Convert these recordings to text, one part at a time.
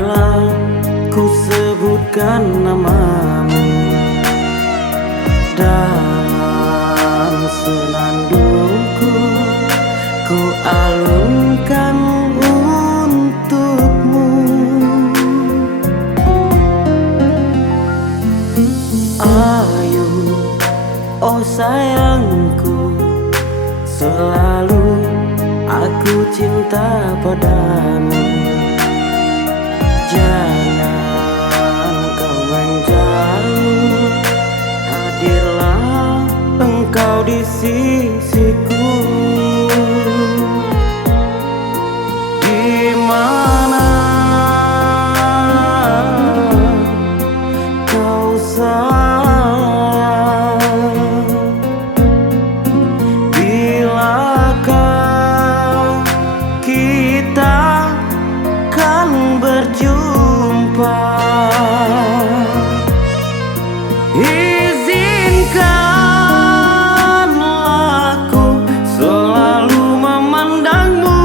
Dengarlah ku sebutkan namamu dalam senandungku, ku alunkan untukmu. Ayu, oh sayangku, selalu aku cinta padamu. Jangan kau menjauh, hadirlah engkau di sisiku. Di mana kau sayang? Bilakah kita kan berjumpa? Izinkanlah aku selalu memandangmu,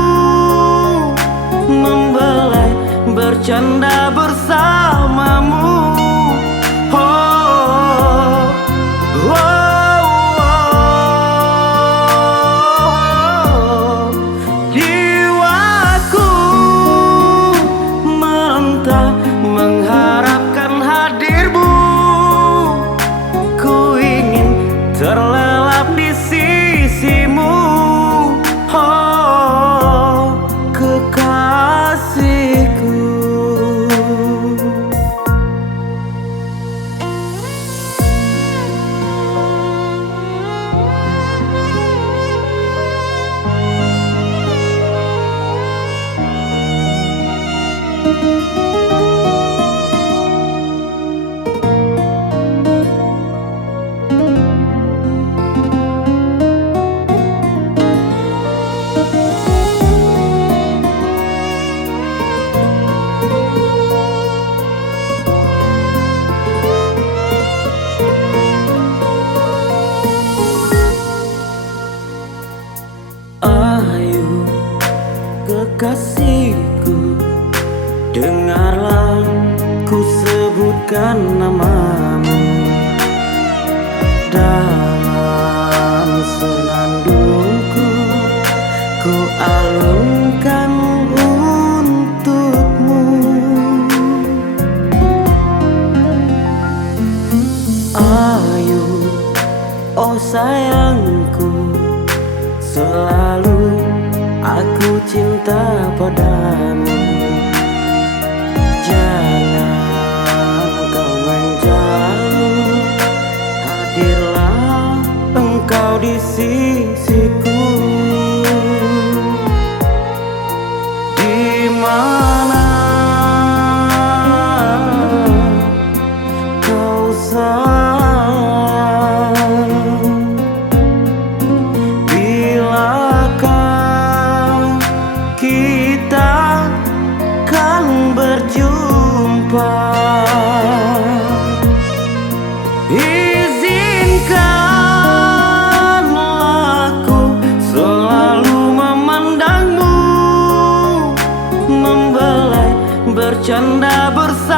membelai bercanda bersamamu. Oh, oh, oh. Jiwaku mentah mengharapkan hadirmu, ku ingin terlelap di sisimu. Oh, kekasihku. Ayu, kekasihku, dengarlah ku sebutkan namamu dalam senandungku, ku alunkan untukmu. Ayu, oh sayangku, selalu aku cinta padamu. Jangan kau menjauh, hadirlah engkau di sisiku. Di mana kau sayang? Bilakah kita kan berjumpa? Izinkanlah aku selalu memandangmu, membelai bercanda bersama.